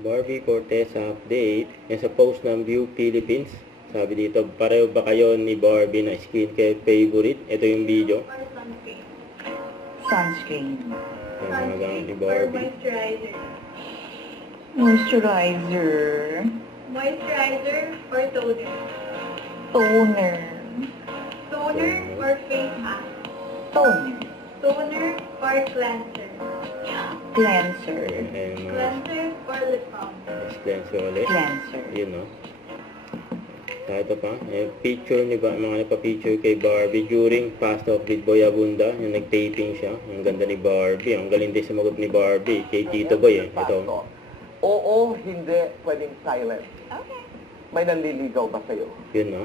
Barbie Cortesa update. Yan sa post ng View Philippines. Sabi dito, pareho ba kayo ni Barbie na skincare favorite? Ito yung video. Sunscreen. Yan mga gamit ni Barbie. Moisturizer. Moisturizer or toner? Toner. Toner or face mask? Toner. Toner or cleanser? Cleanser. Ayan mga Cleanser or lip balm? cleanser ulit. Cleanser. Yun no. Ito pa, picture ni ba, mga nagpa-picture kay Barbie during Fast Off with Boy Abunda, yung nag-taping siya. Ang ganda ni Barbie, ang galing din sumagot ni Barbie kay Tito Boy Ito. Oo, hindi pwedeng silent. Okay. May nanliligaw ba sa'yo? Yun no.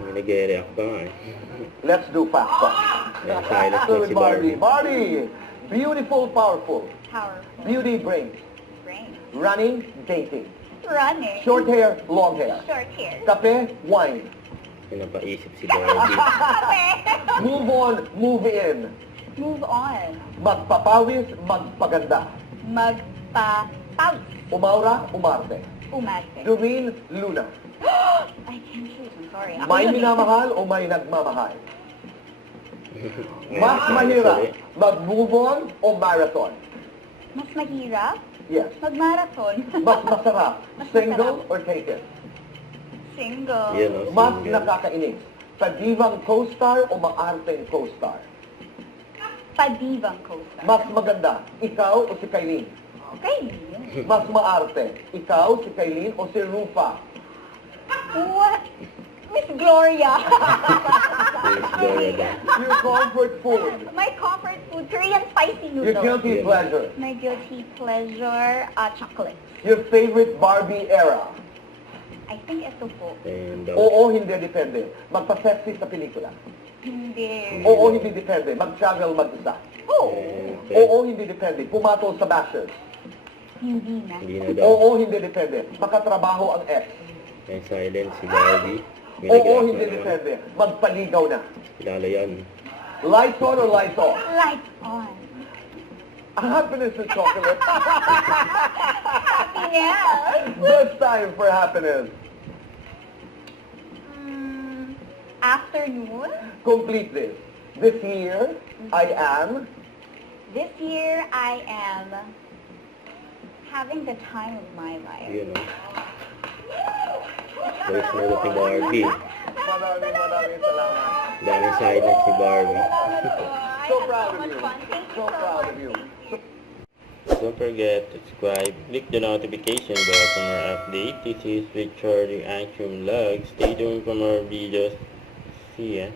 May nag-react pa nga Let's do fast talk. Ayan, silent So na with si Barbie. Barbie. Barbie, beautiful, powerful. Powerful. Beauty brings. Brain. Running, dating. Running. Short hair, long hair. Short hair. Kape, wine. Yun ang paisip si Barbie. Move on, move in. Move on. Magpapawis, magpaganda. Magpa-pout. Umaura, umarte. Umarte. Doreen, Luna. I can't choose. I'm sorry. May minamahal o may nagmamahal? Mas mahirap, mag-move on o marathon? Mas mahirap? Yes. Mag-marathon. Mas masarap, Mas single masarap. or taken? Single. Yun no. Mas single. nakakainis, padivang co-star o maarteng co-star? Padivang co-star. Mas maganda, ikaw o si Kailin? Okay. Mas maarte, ikaw, si Kailin o si Rufa? What? Miss Gloria. Miss Gloria ba? Your comfort food, My comfort food, Korean spicy your noodles. guilty Yeah. pleasure, My guilty pleasure, chocolate. your favorite Barbie era? I think ito po. And Oo, hindi depende. Magpa-sexy sa pelikula. Hindi. Oo, hindi depende. Mag-travel mag-isa. Oh. Oo, hindi depende. Pumatol sa bashers. Hindi na. Hindi na daw. Oo, hindi depende. Makatrabaho ang ex. And silent si Barbie. May Oo, nag-react hindi na naman. depende. Magpaligaw na. Kilala yan. Lights on or lights off? Lights on. Happiness is chocolate. Happiness. Best time for happiness. Afternoon. Complete this. This year, I am... This year, I am having the time of my life. Yun no. Voice note ni Barbie. Maraming salamat. Daming silent si Barbie. So proud of you. So proud of you. Don't forget to subscribe, click the notification bell for more updates. This is Richard Action Vlog. Stay tuned for more videos. See ya.